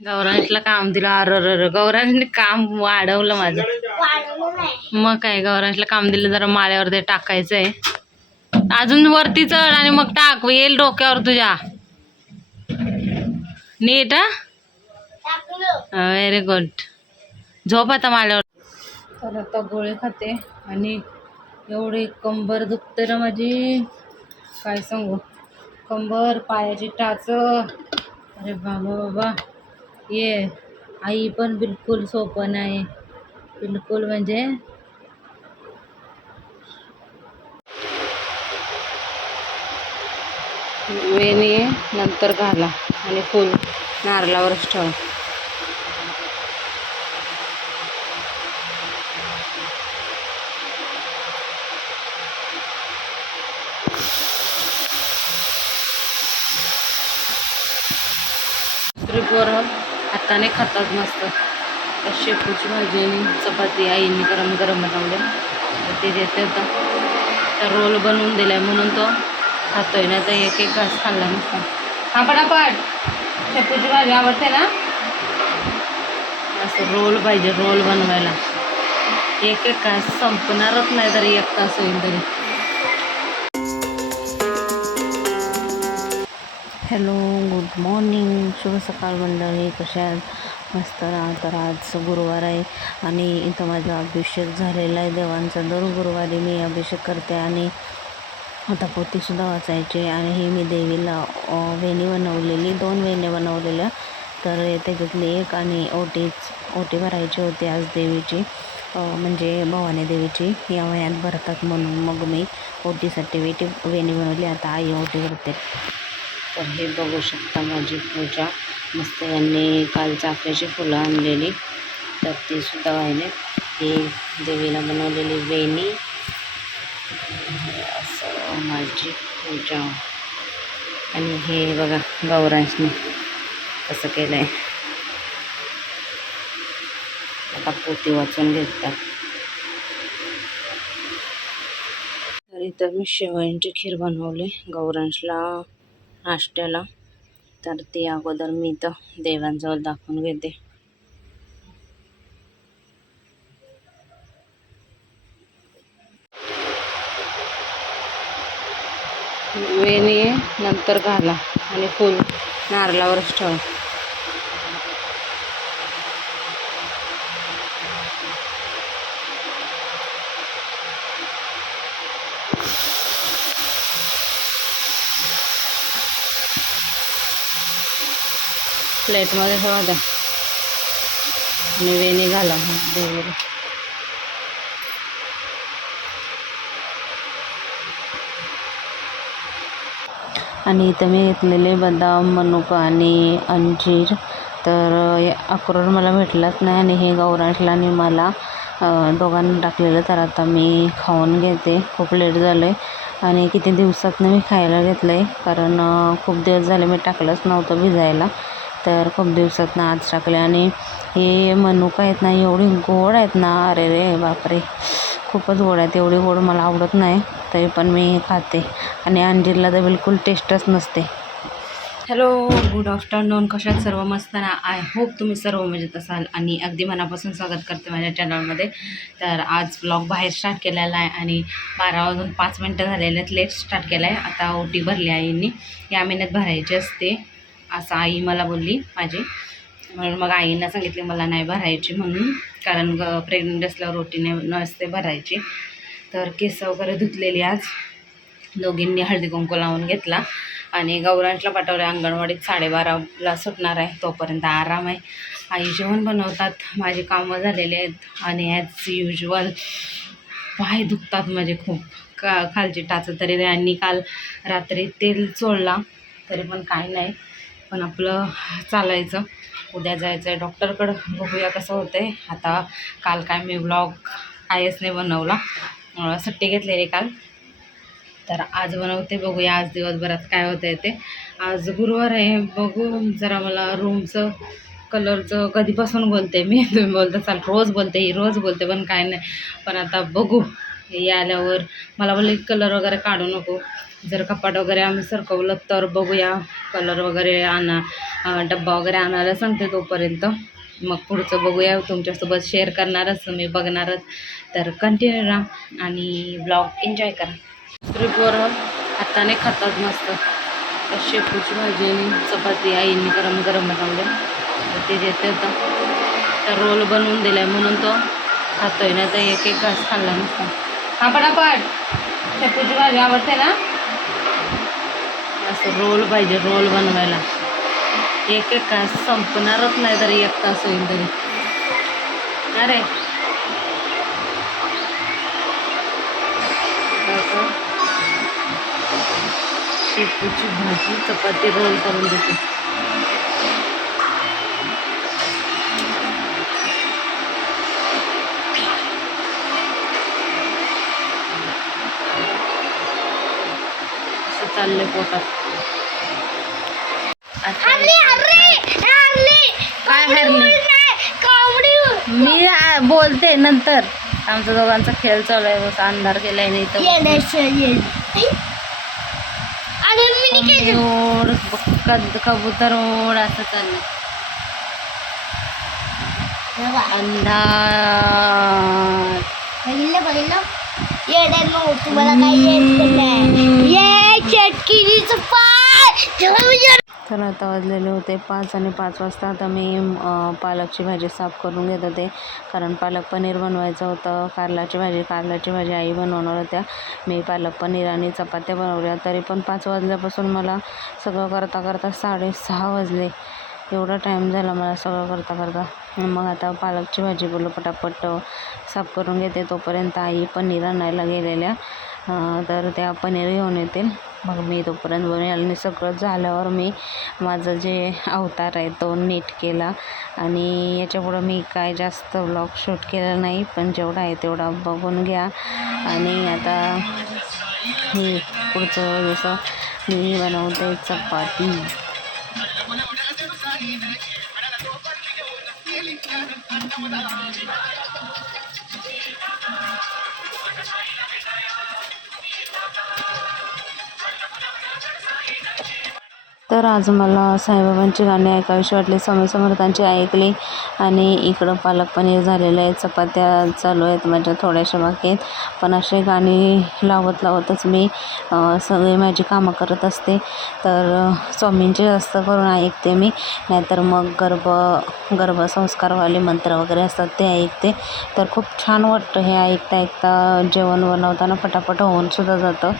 गौरांशला काम दिलं. अर अर गौरांशने काम वाढवलं माझं. मग काय गौरांशला काम दिलं जरा माळ्यावर ते टाकायचं आहे अजून वरती चढ आणि मग टाक येईल डोक्यावर तुझ्या. नीट टाकलं. व्हेरी गुड झोप आता माळ्यावर. तर आता गोळे खाते आणि एवढी कंबर दुखते ना माझी. काय सांगू? कंबर पायाची टाच. अरे बाबा बाबा. ये आई पण बिलकुल सोपं नाही. बिलकुल म्हणजे वेणी नंतर घाला आणि फुल नारळावरच ठेवा. ट्रिपवर हाताने खातात मस्त. शेपूची भाजी आणि चपाती आईने गरम गरम बनवल्या तर ते देते होता तर रोल बनवून दिलाय म्हणून तो खातोय ना तर एक एक घास खाल्ला नसता. हा पटापट. शेपूची भाजी आवडते ना? असं रोल पाहिजे रोल बनवायला. एक एक घास संपणारच नाही तरी एक तास होईल तरी. Hello good morning. शुभ सकाळ मंडळी. कशा मस्त राहा. तर आज गुरुवार आहे आणि इथं माझा अभिषेक झालेला आहे. देवांचा दर गुरुवारी मी अभिषेक करते आणि आता पोतीसुद्धा वाचायची आणि ही मी देवीला वेणी बनवलेली दोन वेणी बनवलेल्या. तर त्याच्यातली एक आणि ओटीच ओटी भरायची होती आज देवीची. म्हणजे भवानी देवीची. या वयात भरतात म्हणून मग मी ओटीसाठी वेटी वेणी बनवली. आता आई ओटी भरते तर हे बघू शकता माझी पूजा. मस्त यांनी काल चाफ्याची फुलं आणलेली. तर ती सुद्धा वाहिले ही देवीला बनवलेली वेणी. असं माझी पूजा. आणि हे बघा गौरांशने कसं केलं आहे आता पोती वाचून घेतात. तर इथं मी शेवयांची खीर बनवली. गौरांशला आष्ट्याला. तर ती अगोदर मी तर देवांजवळ दाखवून घेते. वेणी नंतर घाला आणि फुल नारळावरच ठेवा. प्लेटमध्ये ठेवा द्या आणि वेणी घाला मग आणि इथं मी घेतलेले बदाम मनुका आणि अंजीर. तर अक्रोड मला भेटलाच नाही आणि हे गौरांशला आणि मला दोघांना टाकलेलं. तर आता मी खाऊन घेते. खूप लेट झालं आहे आणि किती दिवसातनं मी खायला घेतलं आहे कारण खूप दिवस झाले मी टाकलंच नव्हतं भिजायला. तर खूप दिवसात ना आज टाकले आणि हे मनुका आहेत ना एवढी गोड आहेत ना अरे रे बापरे. खूपच गोड आहेत एवढी गोड मला आवडत नाही तरी पण मी खाते. आणि अंजीरला तर बिलकुल टेस्टच नसते. हॅलो गुड आफ्टरनून कशात सर्व मस्त ना? आय होप तुम्ही सर्व मजेत असाल आणि अगदी मनापासून स्वागत करते माझ्या चॅनलमध्ये तर आज ब्लॉग बाहेर स्टार्ट केलेला आहे आणि बारा वाजून पाच मिनटं झालेले आहेत लेट स्टार्ट केला आहे आता ओटी भरली आईंनी या महिन्यात भरायची असते. असं आई मला बोलली माझी. म्हणून मग आईनं सांगितले मला नाही भरायची म्हणून कारण ग प्रेग्नंट असल्यावर रोटीने नसते भरायची. तर केस वगैरे धुतलेली आज. दोघींनी हळदी कुंकू लावून घेतला. आणि गौरांशला पाठवलं अंगणवाडीत साडेबाराला सुटणार आहे तोपर्यंत आराम आहे. आई जेवण बनवतात माझी कामं झालेली आहेत. आणि ॲज युजल पाय दुखतात माझे खूप. का खालची टाचं तरी आणि काल रात्री तेल चोळला तरी पण काही नाही. पण आपलं चालायचं. उद्या जायचं आहे डॉक्टरकडं बघूया कसं होतं आहे आता काल काय मी ब्लॉग कायच नाही बनवला. अं, सुट्टी घेतलेली काल. तर आज बनवते. बघूया आज दिवसभरात काय होतं आहे ते. आज गुरुवार आहे. बघू जरा मला रूमचं कलरचं कधीपासून बोलते मी. तुम्ही बोलता चाल रोज बोलते. ही रोज बोलते पण काय नाही. पण आता बघू. हे आल्यावर मला बोलले कलर वगैरे काढू नको. जर कपाट वगैरे आम्ही सरकवलं तर बघूया. कलर वगैरे आणा डब्बा वगैरे आणायला सांगते तोपर्यंत. मग पुढचं बघूया. तुमच्यासोबत शेअर करणारच मी बघणारच तर कंटिन्यू राहा आणि ब्लॉग एन्जॉय करा. ट्रिपवर हाताने खातात मस्त. शेपूची भाजी आणि चपाती आईने गरम गरम बनवले. तर ते देते होता तर रोल बनवून दिलाय म्हणून तो खातोय ना तर एक एक घास खाल्ला नसता आपण आपण शेपूची भाजी आवडते ना. असं रोल पाहिजे रोल बनवायला. एक एक तास संपणारच नाही तरी एक तास होईल तरी. अरे. शेपूची भाजी चपाती रोल करून देते. असं चाललंय पोटात अच्छा, काय हरली? मी बोलते नंतर. आमच्या दोघांचा खेळ चालू आहे बस अंधार केलाय नाही तर. ओढ कबूतर ओढ असं चाललंय. अंधार. बघितलं बघितलं? येड्यानो तुम्हाला काही येत नाही तर आता वाजलेले होते. पाच आणि पाच वाजता आता मी पालकची भाजी साफ करून घेत होते. कारण पालक पनीर बनवायचं होतं. कारल्याची भाजी कारल्याची भाजी आई बनवणार होत्या. मी पालक पनीर आणि चपात्या बनवल्या. तरी पण पाच वाजल्यापासून मला सगळं करता करता साडेसहा वाजले. एवढा टाईम झाला मला सगळं करता करता. मग आता पालकची भाजी बोलू पटापट साफ करून घेते. तोपर्यंत आई पनीर आणायला गेलेल्या तर त्या पनीर घेऊन येतील. मग मी तोपर्यंत बनवेल. आणि सगळं झाल्यावर मी माझं जे अवतार आहे तो नीट केला. आणि याच्यापुढं मी काय जास्त ब्लॉग शूट केला नाही पण जेवढा आहे तेवढा बघून घ्या. आणि आता मी पुढचं जसं मी बनवते चपाती. तर आज मला साईबाबांची गाणी ऐकावीशी वाटली. स्वामी समर्थांची ऐकली आणि इकडं पालक पनीर झालेलं आहे. चपात्या चालू आहेत माझ्या थोड्याशा बाकी आहेत पण असे गाणी लावत लावतच मी सगळी माझी कामं करत असते. तर स्वामींचे जास्त करून ऐकते मी. नाहीतर मग गर्भ गर्भसंस्कारवाले मंत्र वगैरे असतात ते ऐकते. तर खूप छान वाटतं हे ऐकता ऐकता जेवण बनवताना पटापट होऊन सुद्धा जातं.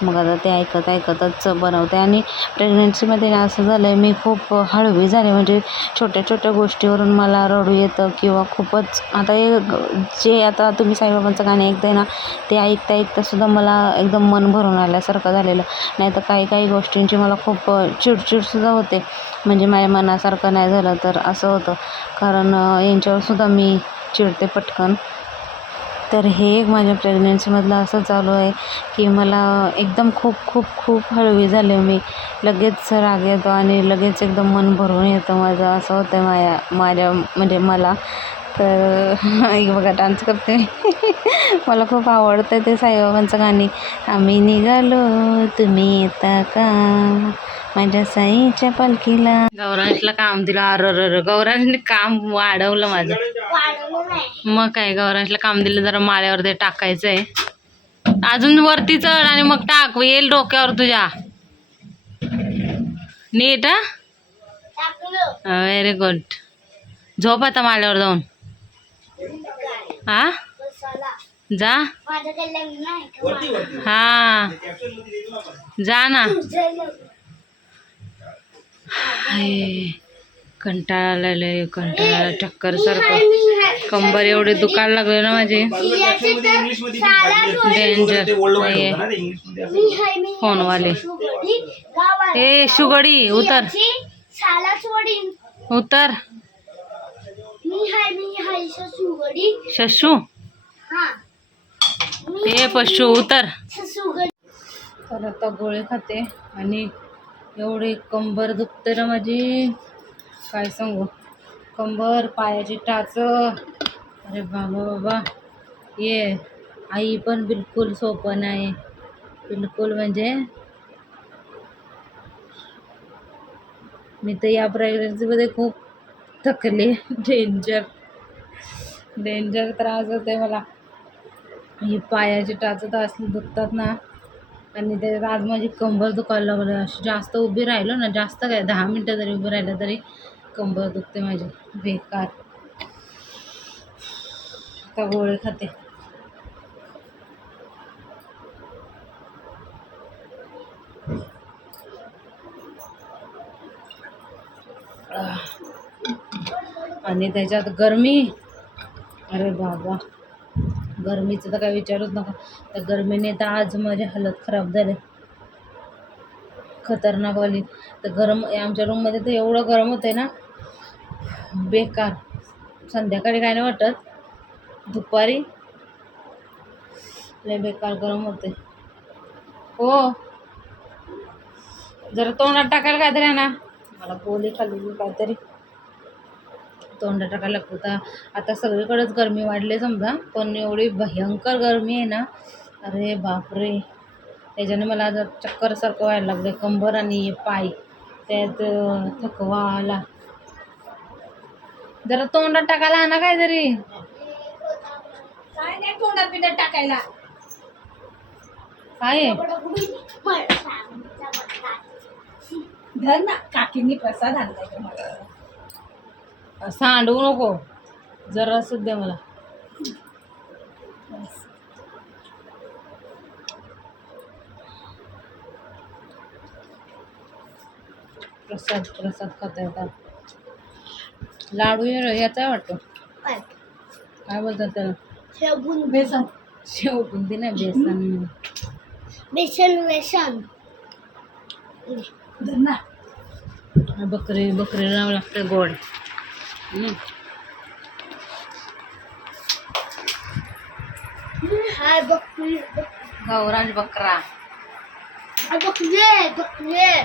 मग आता ते ऐकत ऐकतच बनवते. आणि प्रेग्नन्सीमध्ये ना असं झालं आहे मी खूप हळवी झाले. म्हणजे छोट्या छोट्या गोष्टीवरून मला रडू येतं किंवा खूपच आता हे ग- जे आता तुम्ही साईबाबांचं गाणे ऐकताय ना ते ऐकता ऐकतासुद्धा मला एकदम मन भरून आल्यासारखं झालेलं. नाही तर काही काही गोष्टींची मला खूप चिडचिडसुद्धा होते. म्हणजे माझ्या मनासारखं नाही झालं तर असं होतं. कारण यांच्यावरसुद्धा मी चिडते पटकन. तर हे एक माझ्या प्रेग्नन्सीमधलं असं चालू आहे की मला एकदम खूप खूप खूप हळवी झाले मी. लगेच राग येतो आणि लगेच एकदम मन भरून येतं माझं. असं होतं माझ्या माझ्या म्हणजे मला. तर एक बघा डान्स करते मला खूप आवडतं ते साईबाबांचं गाणी. आम्ही निघालो तुम्ही येता का? माझ्या साईच्या पालखीला. गौरांशला काम दिलं. अर अर गौरांशने काम वाढवलं माझं. वाढवलं नाही मग काय गौरांशला काम दिलं जरा माळ्यावर ते टाकायचं आहे अजून वरती चढ आणि मग टाक. येईल डोक्यावर तुझ्या. नीट टाकलं व्हेरी गुड झोप आता माळ्यावर जाऊन. हा? बसाला जा? हा. जा ना. हाय, कंटाळा आलेला कंटाळा चक्कर सारखं. मी हाय. कंबर एवढे दुखायला लागले ना माझे. डेंजर फोनवाले. ए शुगडी उतर. उतर. शशू. हा. ए पशू उतर. तर आता गोळे खाते आणि एवढी कंबर दुखते ना माझी. काय सांगू? कंबर पायाची टाच. अरे बाबा बाबा. ये आई पण बिलकुल सोपं नाही. बिलकुल म्हणजे मी तर या प्रेग्नन्सीमध्ये खूप थकले. डेंजर डेंजर त्रास होते मला. ही पायाची टाचत असली दुखतात ना. आणि त्याच्यात आज माझी कंबर दुखायला लागली. अशी जास्त उभी राहिलो ना जास्त काय दहा मिनटं जरी उभी राहिलं तरी कंबर दुखते माझी. बेकार. का गोळे खाते. आणि त्याच्यात गरमी. अरे बाबा. गरमीचं तर काय विचारूच नका. त्या गरमीने तर आज माझी हालत खराब झाली. खतरनाक वाली. तर गरम आमच्या रूममध्ये तर एवढं गरम होते ना बेकार. संध्याकाळी काय नाही वाटत. दुपारी लय बेकार गरम होते हो. जरा तोंडात टाकायला काहीतरी आहे ना मला पोली खाली काहीतरी. तोंडात टाकायला लागतं. आता आता सगळीकडेच गरमी वाढली समजा पण एवढी भयंकर गरमी आहे ना. अरे बापरे. त्याच्याने मला आता चक्करसारखं व्हायला लागलं कंबर आणि पाय त्यात थकवा आला. जरा तोंडात टाकायला आणा काहीतरी. काय नाही तोंडात बिंडात टाकायला. काय? आहे? धर ना काकींनी प्रसाद आणलाय तुम्हाला. सांडवू नको. जरा सुद्धा मला. प्रसाद प्रसाद खाता येतात लाडू याचा वाटतं. काय? काय बोलतात त्याला? शेवबुंदी. बेसन. शेव बुंदी नाही बेसन. बेसन बेसन. बकरी बकरीला लावं लागतं गोड. हाय बकरी. गौरांज बकरा बकरी बकरी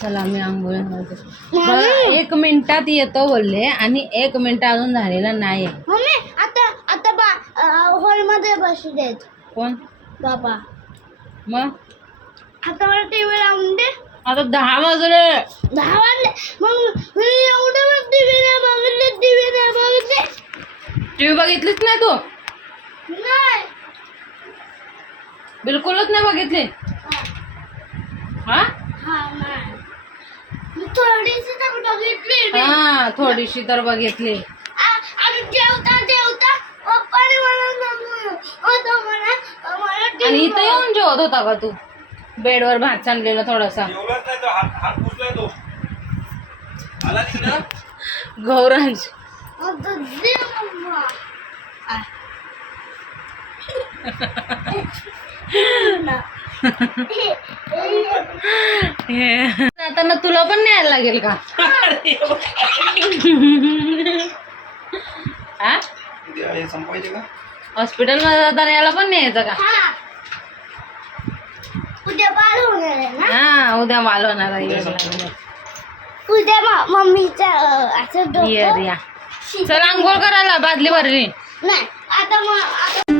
चला मी आंघोळ घालते. एक मिनिटात येतो बोलले आणि एक मिनिट अजून झालेला नाही मम्मी आता आता बा हॉलमध्ये बसू देत. कोण? बाबा. मग? आता मला टीव्ही लावून दे. आता दहा वाजले. दहा वाजले. मग मी एवढं मग टीव्ही नाही बघितले टीव्ही नाही बघितले. टीव्ही बघितलीच नाही तू? नाही. बिलकुलच नाही बघितली? हा? हा थोडीशी तर बघितली. हा थोडीशी तर बघितली. जेवता जेवता पप्पाने मला आणि इथं येऊन जेवत होता का तू? बेडवर भात सांडलेला थोडासा. जेवलाच नाही तो हात हात पुसलाय तो. आला तिकडं गौरांज आता. ना. आता ना तुला पण न्यायला लागेल का? हॉस्पिटलमध्ये जाताना याला पण न्यायचं का? हा. उद्या बाळ होणार आहे ना? हा उद्या माल होणार आहे. उद्या मम्मीचं असं डोकं चल आंघोळ करायला बादली भरली नाही आता मग आता